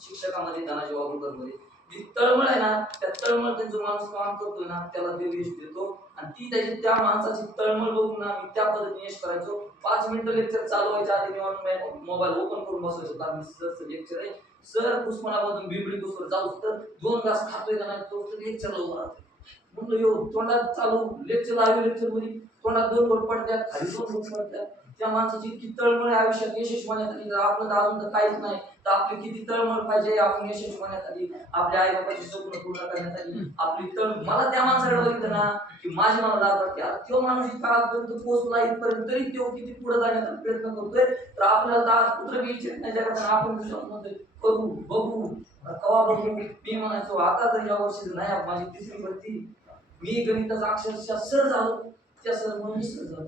शिक्षकामध्ये धनाजी वागूकर जी तळमळ आहे ना त्या तळमळ त्यांचं माणूस काम करतोय ना त्याला ते यश देतो. आणि ती त्याची त्या माणसाची तळमळ बघून ना मी त्या पद्धतीने यश करायचो. पाच मिनिटं लेक्चर चालू व्हायच्या आधी मी मोबाईल ओपन करून बसायचो. कारण सरचं लेक्चर आहे. सर पुष्पणामधून बिबडी कुसवर जाऊ तर दोन तास खातोय का नाही तो लेक्चरला उभा राहतो म्हणलं यो तोंडात चालू लेक्चर लाईव्ह लेक्चरमध्ये. तोंडात दोन बोट पडत्या खाली दोन बोट पडत्या त्या माणसाची इतकी तळमळ आयुष्यात. यशस्वी आली जर आपलं तर अजून तर काहीच नाही. तर आपली किती तळमळ पाहिजे आपण यशस्वी होण्यासाठी आपल्या आई बाबाची स्वप्न पूर्ण आली. आपली तळ मला त्या माणसाकडे बघितलं ना की माझी मला लाज वाटते. तो माणूस इथं आजपर्यंत पोहोचला इथपर्यंत तरी तो किती पुढे जाण्याचा प्रयत्न करतोय. तर आपल्याला आज कुठं बी इच्छित नाही ज्या आपण म्हणतोय, करू बघू. कवा बघू मी? म्हणायचो आता तर या वर्षी नाही माझी तिसरी भरती. मी गणिताचा अक्षरशः सर झालो. त्या सर म्हणून सर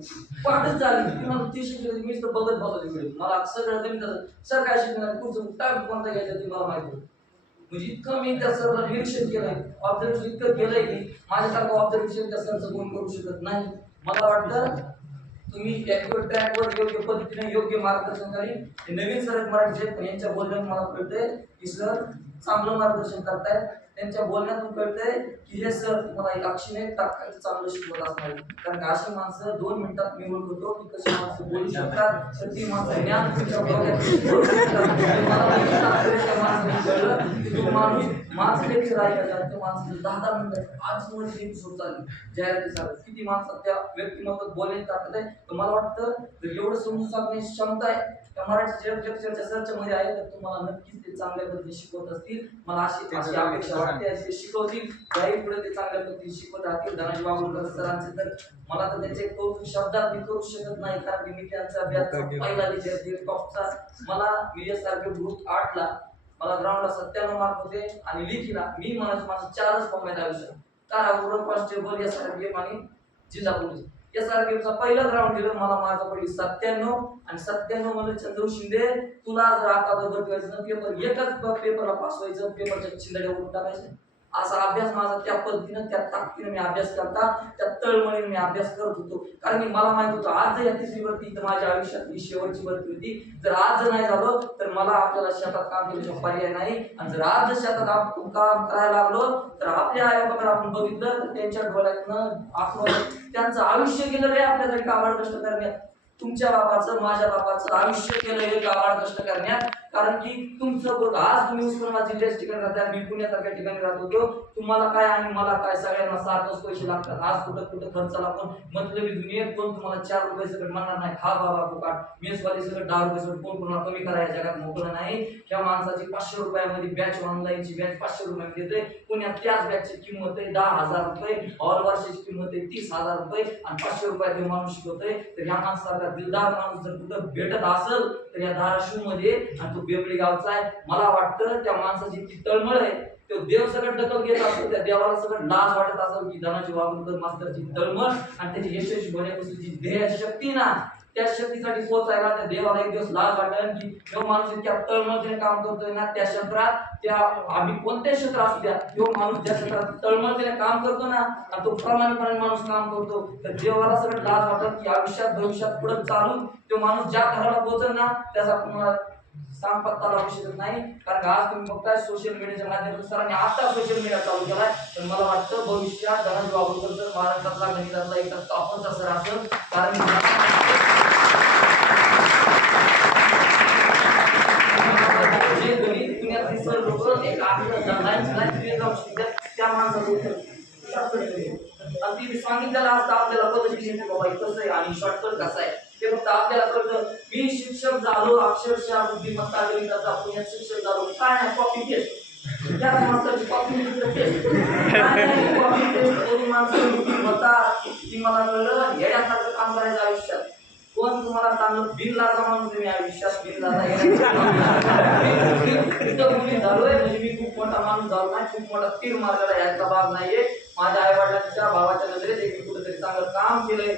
पाठच झाली ती मला ती शिकवली मी तर बघत बघत वेळ मला सगळं गणिताचं सर काय शिकणार पुढचं काय कोणता घ्यायचं ते मला माहिती म्हणजे इतकं मी त्या सरला निरीक्षण केलंय. ऑब्झर्वेशन इतकं केलंय की माझ्यासारखं ऑब्झर्वेशन त्या सरचं कोण करू शकत नाही. मला वाटतं तुम्ही ऍक्युरेट ट्रॅकवर योग्य पद्धतीने योग्य मार्गदर्शन करीन. हे नवीन सर आहेत मराठी आहेत, यांच्या बोलण्यातून मला कळतंय की सर चांगलं मार्गदर्शन करतायत. त्यांच्या बोलण्यातून कळतंय की हे सर तुम्हाला एक अक्षीने तात्काळ चांगलं शिकवत असणार कारण का अशी माणसं दोन मिनिटात मी ओळखतो की कशी माणसं बोलू शकतात. तर ती माणसं ज्ञान तुमच्या मला माणूस लेक्चर ऐकायचा ते माणसं दहा दहा मिनिटात आज मिनिट एपिसोड चालली. जाहिरातीचा किती माणसं त्या व्यक्तिमत्वात बोलण्याची ताकद आहे. तर मला वाटतं जर एवढं समजून सांगण्याची क्षमता आहे मराठी लेक्चरच्या सरच्या मध्ये आहे तर तुम्हाला नक्कीच ते चांगल्या पद्धतीने शिकवत असतील. मला अशी अशी अपेक्षा वाटते आणि ते शिकवतील पुढे ते चांगल्या पद्धतीने शिकवत राहतील. धनाजी वागुरकर सरांचे तर मला तर त्याचे कौतुक शब्दात मी करू शकत नाही कारण मी त्यांचा अभ्यास पहिला विद्यार्थी टॉपचा. मला सारखे ग्रुप आठला. मला ग्राउंडला सत्त्याण्णव मार्क होते आणि लिखीला मी म्हणायचं माझं चारच आहेत आयुष्यात कारागृह कॉन्स्टेबल एस आर पी आणि जिल्हा पोलीस. एस आर पी चा पहिला ग्राउंड दिलं मला माझं पडली सत्त्याण्णव. आणि सत्त्याण्णवमध्ये चंद्रू शिंदे तुला जर आता जर पेपर एकच पेपरला पास व्हायचं पेपरच्या चिंदड्या उडून टाकायचं. असा अभ्यास माझा त्या पद्धतीनं त्या ताकदीनं मी अभ्यास करता त्या तळमळीनं मी अभ्यास करत होतो. कारण की मला माहीत होतं आज जर या तिसरी भरती तर माझ्या आयुष्यातली शेवटची भरती होती. जर आज जर नाही झालं तर मला आपल्याला शेतात काम केल्याशिवाय पर्याय नाही. आणि जर आज जर शेतात आपण काम करायला लागलो तर आपल्या आई बाबाकडे आपण बघितलं तर त्यांच्या डोळ्यातनं आसू त्यांचं आयुष्य गेलं रे आपल्यासाठी कामाड कष्ट करण्यात. तुमच्या बापाचं माझ्या बापाचं आयुष्य केलं हे कामाड कष्ट करण्यात. कारण की तुमचं बघ आज तुम्ही उस्मानाबाद जिल्ह्याच्या ठिकाणी राहता मी पुण्यासारख्या ठिकाणी राहत होतो. तुम्हाला काय आणि मला काय सगळ्यांना सारखंच पैसे लागतात. आज कुठं कुठं खर्चाला पण मतलबी दुनियेत कोण तुम्हाला चार रुपये सगळं म्हणणार नाही? खा बाबा फुकाट. मेसवाले सगळं दहा रुपये सगळं कोण कोणाला कमी करायला जगात मोकळं नाही. त्या माणसाची पाचशे रुपयामध्ये बॅच ऑनलाईनची बॅच पाचशे रुपयामध्ये देते पुण्यात त्याच बॅचची किंमत आहे दहा हजार रुपये. ऑल वर्षाची किंमत आहे तीस हजार रुपये. आणि पाचशे रुपयात हे माणूस शिकवतोय. तर या माणसाला दिलदार माणूस जर कुठं भेटत असेल तर या धाराशिवमध्ये आणि तो बेबळी गावचा आहे. मला वाटतं त्या माणसाची ती तळमळ आहे. तो देव सगळं दखल घेत असतो त्या देवाला सगळं लाज वाटत असेल की धनाची वागणूक मास्तरची तळमळ आणि त्याची यशस्वी होण्यापासून जी ध्येय शक्ती ना त्या शक्तीसाठी पोचायला त्या देवाला एक दिवस लाज वाटेल की जो माणूस इतक्या तळमळतेने काम करतोय ना त्या क्षेत्रात त्या आम्ही कोणत्या क्षेत्र असू द्या तो माणूस ज्या क्षेत्रात तळमळतेने काम करतो ना आणि तो प्रामाणिकपणे माणूस काम करतो तर देवाला सगळं लाज वाटत की आयुष्यात भविष्यात पुढे चालून तो माणूस ज्या घराला पोहोचल ना त्याचा सांग पत्ता लागू शकत नाही. कारण आज तुम्ही बघताय सोशल मीडियाच्या माध्यमातून सरांनी आता सोशल मीडिया चालू केलाय. तर मला वाटतं भविष्यात धनंजय बाबूकर सर महाराष्ट्रातला गणितातला एकदा टॉपरचा सर असेल. कारण जे गणित पुण्यातली सर लोक एक आपलं त्या माणसाचं उत्तर आणि तिने सांगितलेलं असतं आपल्याला पद्धती बाबा कसं आहे आणि शॉर्टकट कसं आहे? ते फक्त आपल्याला कळतं. शिक्षक झालो अक्षरशः बुद्धिमत्ता गणिताचा पुण्यात शिक्षक झालो. काय नाही कॉपी पेस्ट त्या मास्तरची कॉपी पेस्ट कॉपी पेस्ट करून माणसं बुद्धिमत्ता ती मला कळलं येण्यासारखं काम करायचं आयुष्यात. कोण तुम्हाला चांगलं बिल लागा म्हणून तुम्ही आयुष्यात बिल लागा इतकं मुली झालोय म्हणजे मी खूप मोठा माणूस झालो नाही खूप मोठा तीर मारलेला याचा भाग नाहीये. माझ्या आई वडिलांच्या भावाच्या नजरेत एक मी कुठेतरी चांगलं काम केलंय.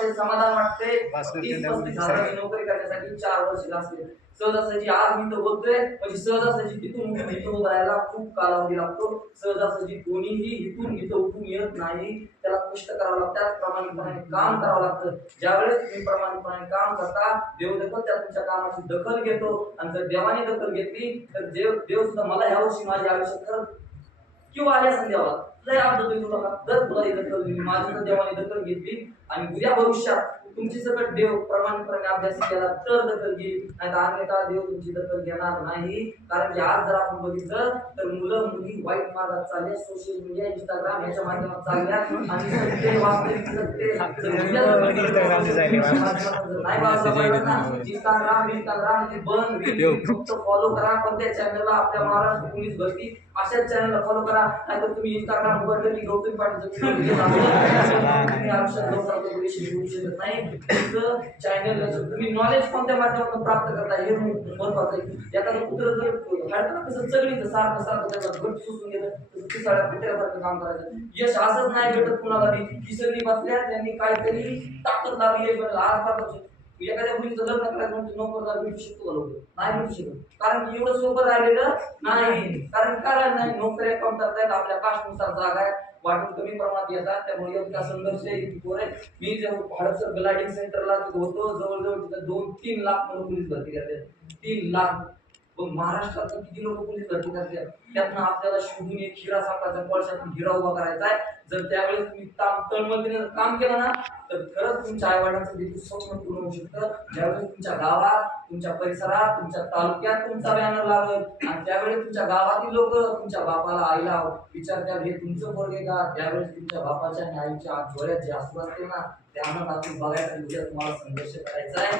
वाटते समाधान वाटते तीस पस्तीस हजाराची नोकरी करण्यासाठी चार वर्ष असले सहजासहजी आज मी तर बोलतोय म्हणजे सहजासहजी तिथून उठून राहायला खूप कालावधी लागतो. सहजासहजी कोणीही इथून इथं उठून येत नाही. त्याला कष्ट करावं लागतात प्रामाणिकपणे काम करावं लागतं. ज्यावेळेस तुम्ही प्रामाणिकपणे काम करता देव देखील त्या तुमच्या कामाची दखल घेतो. आणि जर देवाने दखल घेतली तर देव देव सुद्धा मला ह्या वर्षी माझ्या आयुष्यात खरंच किंवा आल्या संध्यावर लय आपलं तुम्ही तुला जर तुला इथं दखल दिली माझी तर दखल घेतली. आणि उद्या भविष्यात तुमची सकट देव प्रमाणपणे अभ्यास केला तर दखल घेईल. नाही तर अन्यथा देव तुमची दखल घेणार नाही. कारण की आज जर आपण बघितलं तर मुलं मुली वाईट मार्गात चालले सोशल मीडिया इंस्टाग्राम याच्या माध्यमात चालल्या आणि सत्य वास्तविक सत्य इंस्टाग्राम इंस्टाग्राम ते बंद. फक्त फॉलो करा कोणत्या चॅनलला आपल्या महाराष्ट्र पोलीस भरती अशाच चॅनलला फॉलो करा. नाहीतर तुम्ही इंस्टाग्राम उघडलं की गौतम पाटीलचं video दाखवलं. तुम्ही नाही. तुमचं चॅनल तुम्ही नॉलेज कोणत्या माध्यमातून प्राप्त करता हे महत्वाचं आहे. एखादं कुत्र जर हाडतं कसं चलवीचं सारखं सारखं त्याचा घट सुचून घेतं पिसाळ्या कुत्र्यासारखं काम करायचं. यश असंच नाही भेटत कुणाला की सगळी बसल्या त्यांनी काहीतरी ताकद लावली आज ताकद एखाद्या मुलीचं लग्न करायचं म्हणजे नोकरदार भेटू शकतो का लोक? नाही भेटू शकत. कारण की एवढं सोपं राहिलेलं नाही. कारण कारण नाही? नोकऱ्या कमतात आहेत आपल्या कास्टनुसार जागा आहेत वाटून कमी प्रमाणात येतात. त्यामुळे एवढा संघर्ष आहे मी जेव्हा हडपसर ग्लायडिंग सेंटरला होतो. जवळजवळ तिथं दोन तीन लाख म्हणून पोलीस भरती करते तीन लाख. मग महाराष्ट्रात किती लोक पोलीस भरती करतात? त्यातनं आपल्याला शोधून एक हिरा सापडायचा कोळशातून हिरा उभा करायचा आहे जर त्यावेळेस तुम्ही ताम तळमळीने काम केलं ना तर खरंच तुमच्या आईवडिलांचं देखील स्वप्न पूर्ण होऊ शकतं. ज्यावेळेस तुमच्या गावात तुमच्या परिसरात तुमच्या तालुक्यात तुमचा बॅनर लागल आणि त्यावेळेस तुमच्या गावातील लोक तुमच्या बापाला आईला विचारतात हे तुमचं पोरगे का? त्यावेळेस तुमच्या बापाच्या आणि आईच्या डोळ्यात जे असू असते ना त्यांना आपण बघायचं उद्या तुम्हाला संघर्ष करायचा आहे.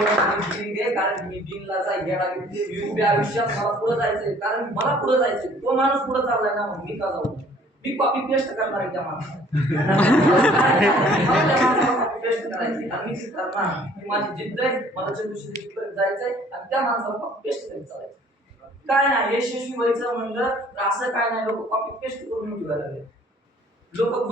कारण मी बिनला जाय गेला मी उभ्या आयुष्यात मला पुढे जायचंय कारण मला पुढे जायचंय तो माणूस पुढे चाललाय ना मग मी का जाऊ मी कॉपी पेस्ट करणार आहे त्या माणसाला मला त्या करायची आणि मी ते करणार ही माझी जिद्द आहे मला चंद्रशेखर जिथपर्यंत जायचंय आणि त्या माणसाला कॉपी पेस्ट करत चालायचं काय नाही यशस्वी व्हायचं म्हणलं तर असं काय नाही लोक कॉपी पेस्ट करून ठेवायला लागले. लोक